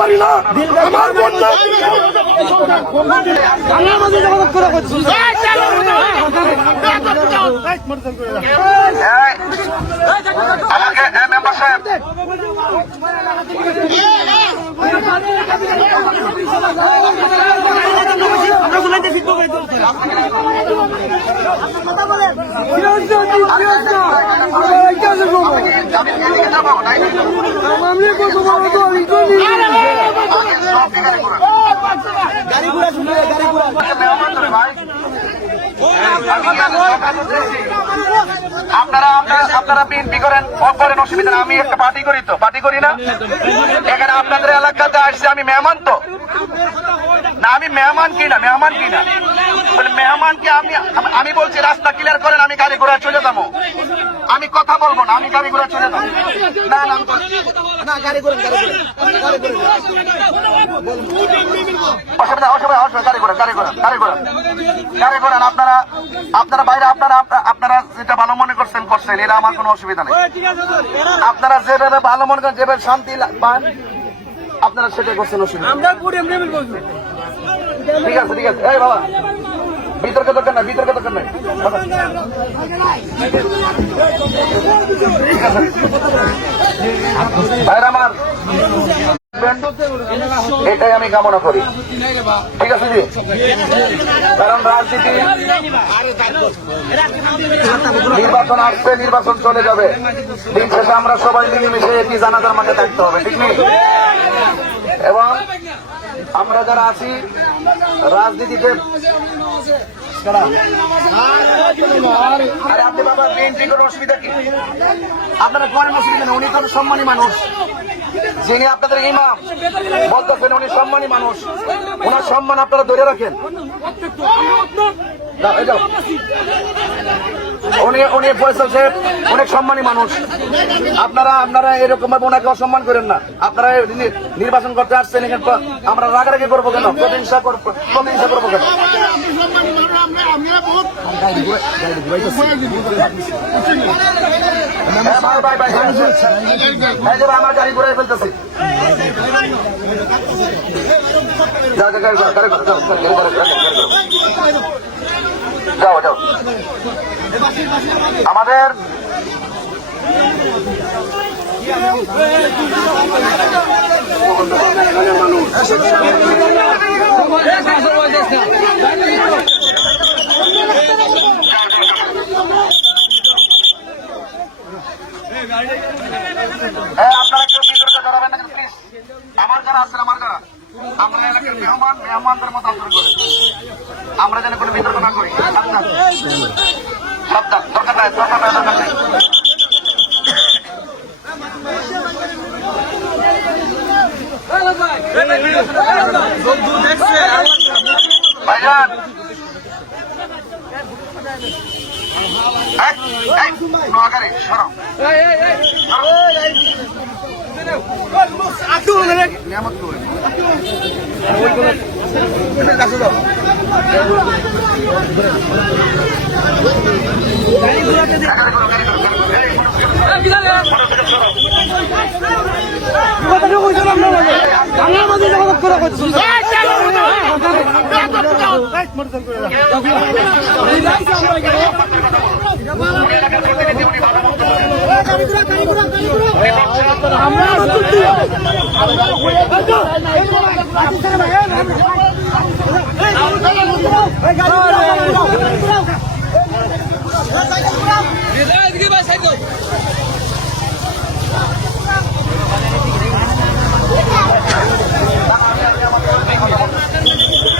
পারি না। আমার বন্যা আমাকে মেম্বার সাহেব আপনারা বিএনপি করেন অসুবিধা না। আমি একটা পার্টি করি তো, পার্টি করি না। এখানে আপনাদের এলাকাতে আসছে, আমি মেহমান তো না, আমি মেহমান কি না, মেহমান কি না বলে মেহমানকে আমি বলছি রাস্তা ক্লিয়ার করেন, আমি গাড়ি ঘোড়া চলে যাবো। আমি কথা বলবো না, আমি গাড়ি ঘোড়া চলে যাবো। না না না, গাড়ি ঘোড়া অসুবিধা অসুবিধা অসুবিধা, গাড়ি ঘোড়া গাড়ি ঘোড়া গাড়ি ঘোড়া গাড়ি ঘোড়ান। আপনারা বাইরে আপনারা যেটা ভালো মনে করছেন করছেন, এরা আমার কোনো অসুবিধা নেই। আপনারা যেভাবে ভালো মনে করেন, যেভাবে শান্তি পান, আপনারা সেটাই করছেন, অসুবিধা। ঠিক আছে ঠিক আছে। এই বাবা, বিতর্ক দরকার নাই, বিতর্ক দরকার নাই। ভাইরা আমার, এটাই আমি কামনা করি। ঠিক আছে জি, কারণ রাজনীতি নির্বাচন আসবে, নির্বাচন চলে যাবে, দিন শেষে আমরা সবাই মিলেমিশে একই জানাজার মাঠে থাকতে হবে, ঠিক নেই? এবং আমরা যারা আছি রাজনীতিতে, আরে আপনি বাবা বিএনপি করার অসুবিধা কি? আপনারা করেন অসুবিধা নেই, উনি তো সম্মানী মানুষ। যিনি আপনাদের ইমাম বলতেছেন উনি সম্মানী মানুষ, ওনার সম্মান আপনারা ধরে রাখেন। উনি ফয়সাল সাহেব অনেক সম্মানী মানুষ, আপনারা এরকম ভাবে ওনাকে অসম্মান করেন না। আপনারা নির্বাচন করতে আসছেন, এখানে আমরা রাগারাগি করবো কেন, প্রতিহিংসা করবো কেন? আমার গাড়ি ঘুরাই ফেলতেছি। যাও যাও। আমাদের আপনারা কেউ বিতর্কে জড়াবেন না প্লিজ। আমার যারা আছেন, আমার যারা আমরা এলাকার মেহমানদের মতো আচরণ করি, আমরা যেন কোনো বিতর্ক না করি। সাবধান, দরকার নাই, দরকার নাই। ভাইজান নোয়াগাড়ি সরো,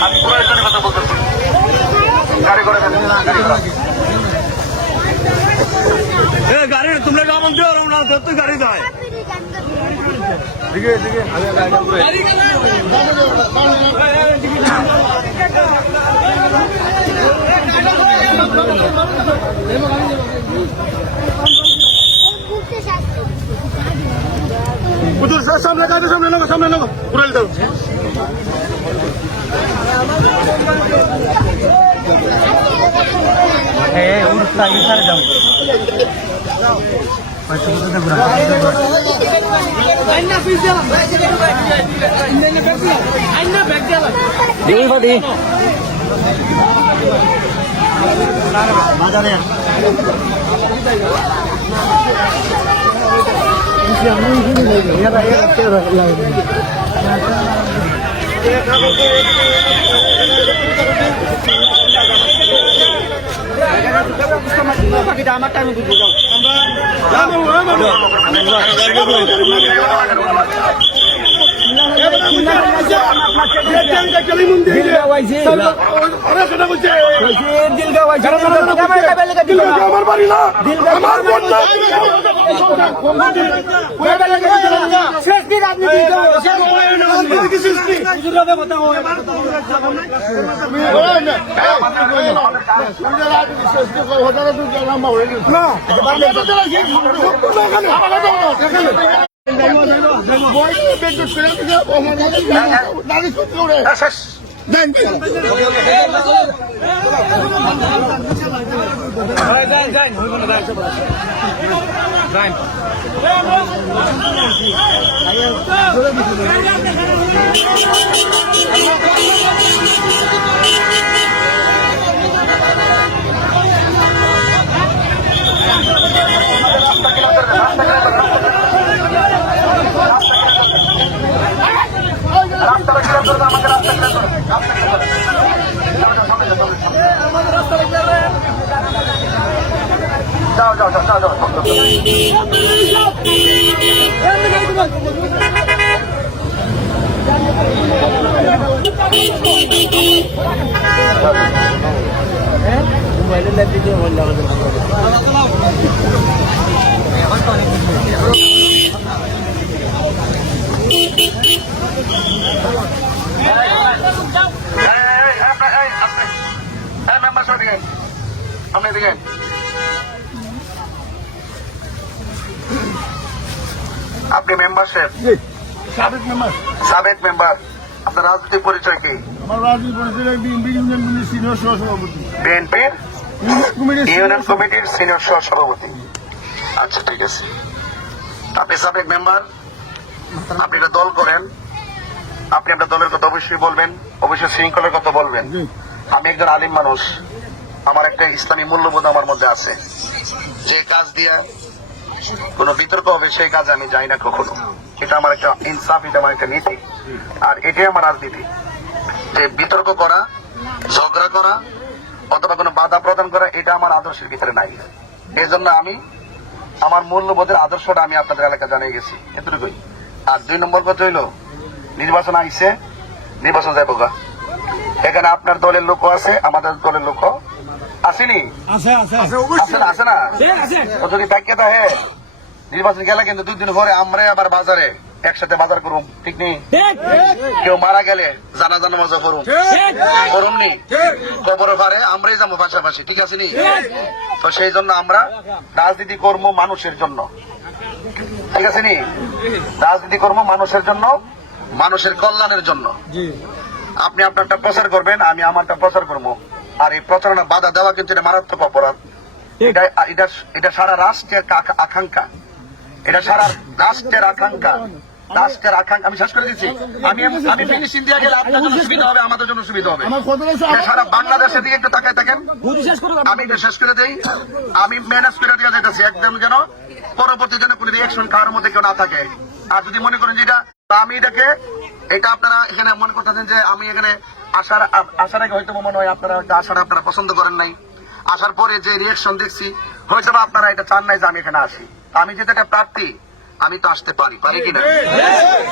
আমি প্রয়োজনের কথা বলতেছি। গাড়ি করে গাড়ি তোমরা কেমন দেওয়া না তো গাড়ি যায় সামনে গাড়ি সামনে নেবো ঘুরাই দাও। হ্যাঁ আমার টাইমে বুঝে যাও আমার বাড়ি না আমার বোন না যাও যাও যাও যাও মেম্বার সাহেব আপনি দেখেন আপনি মেম্বারশিপ সাবেক মেম্বার আপনার রাজনৈতিক পরিচয় কি? আমার রাজনীতি পরিচয় বিএনপি ইউনিয়ন কমিটির সিনিয়র সহ সভাপতি। বিএনপির ইউনিয়ন কমিটির সিনিয়র সহ সভাপতি। আচ্ছা ঠিক আছে, আপনি সাবেক মেম্বার, আপনি একটা দল করেন, আপনি আপনার দলের কথা অবশ্যই বলবেন, অবশ্যই শৃঙ্খলার কথা বলবেন। আমি একজন আলিম মানুষ, আমার একটা ইসলামী মূল্যবোধ আমার মধ্যে আছে, যে কাজ দিয়ে কোনো বিতর্ক হবে সেই কাজে আমি যাই না কখনো। এটা আমার একটা ইনসাফ, এটা আমার একটা নীতি, আর এটাই আমার রাজনীতি। যে বিতর্ক করা, ঝগড়া করা অথবা কোনো বাধা প্রদান করা, এটা আমার আদর্শের ভিতরে নাই। এই জন্য আমি আমার মূল্যবোধের আদর্শটা আমি আপনাদের এলাকা জানিয়ে গেছি, এতটুকুই। আর 2 নম্বর কথা হইল, নির্বাচন আইছে, নির্বাচন যাবো গা। এখানে আপনার দলের লোক আছে, আমাদের দলের লোক আসেনি, আছে না? ও যদি থাকে তো হ্যাঁ, নির্বাচন গেলে কিন্তু 2 দিন পরে আমরা আবার বাজারে একসাথে বাজার করুম, ঠিক নেই? কেউ মারা গেলে জানাজা নামাজ করুম, করুম নি? কবর পারে আমরাই যাবো পাশাপাশি, ঠিক আছে নি? তো সেই জন্য আমরা রাজনীতি কর্ম মানুষের জন্য, ঠিক আছে নি? রাজনীতি কর্ম মানুষের জন্য, মানুষের কল্যাণের জন্য। আপনি আপনারটা প্রচার করবেন, আমি আমারটা প্রচার করবো। আর এই প্রচারণা বাধা দেওয়া কিন্তু এটা মারাত্মক অপরাধ। এটা সারা রাষ্ট্রের আকাঙ্ক্ষা, এটা সারা রাষ্ট্রের আকাঙ্ক্ষা, রাষ্ট্রের আকাঙ্ক্ষা। আমি শেষ করে দিচ্ছি, আমি মেডিসিন দিয়ে গেলে আপনার জন্য সুবিধা হবে, আমাদের জন্য সুবিধা হবে। সারা বাংলাদেশের দিকে একটু তাকায় থাকেন, আমি এটা শেষ করে দেই। আমি ম্যানেজ করে দিয়ে যেতেছি একদম, যেন পরবর্তী যেন কোনো রিয়াকশন খাওয়ার মধ্যে কেউ না থাকে। আর যদি মনে করেন যে আমি এটাকে, এটা আপনারা এখানে মনে করতেছেন যে আমি এখানে আসার আগে হয়তো মনে হয় আপনারা আসাটা আপনারা পছন্দ করেন নাই, আসার পরে যে রিয়াকশন দেখছি হয়তো বা আপনারা এটা চান নাই যে আমি এখানে আসি। আমি যেটা একটা প্রার্থী, আমি তো আসতে পারি কিনা?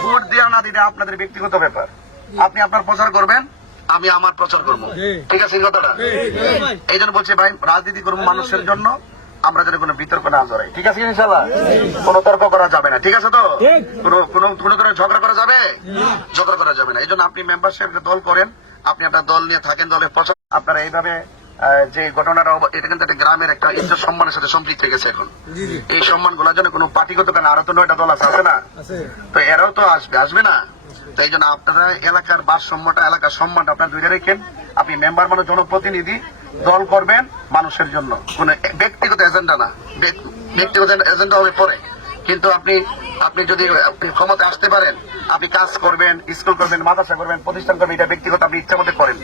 ভোট দেওয়া না দিলে আপনাদের ব্যক্তিগত ব্যাপার। আপনি আপনার প্রচার করবেন, আমি আমার প্রচার করবো, ঠিক আছে? কথাটা এই জন্য বলছি ভাই, রাজনীতি করবো মানুষের জন্য, আমরা যেন কোনো বিতর্ক না জড়াই, ঠিক আছে? ইনশাল্লাহ কোনো তর্ক করা যাবে না, ঠিক আছে? তো কোনো ঝগড়া করা যাবে, ঝগড়া করা যাবে না। এই জন্য আপনি মেম্বারশিপ দল করেন, আপনি আপনার দল নিয়ে থাকেন, দলের প্রচার। আপনারা এইভাবে যে ঘটনাটা, এটা কিন্তু একটা গ্রামের একটা ইজ্জত সম্মানের সাথে সম্পৃক্ত হয়ে গেছে এখন। এই সম্মান গুলোর জন্য কোনো পার্টিগত কারণ, আরো তো 9টা দল আছে না? তো এরাও তো আসবে না। তো এই জন্য আপনারা এলাকার ভারসাম্যটা, এলাকার সম্মানটা আপনার ধরে রেখেন। আপনি মেম্বার মানে জনপ্রতিনিধি, দল করবেন মানুষের জন্য, কোন ব্যক্তিগত এজেন্ডা না। ব্যক্তিগত এজেন্ডা হবে পরে, কিন্তু আপনি যদি ক্ষমতা আসতে পারেন, আপনি কাজ করবেন, স্কুল করবেন, মাদ্রাসা করবেন, প্রতিষ্ঠান করবেন, এটা ব্যক্তিগত আপনি ইচ্ছা মতো করেন।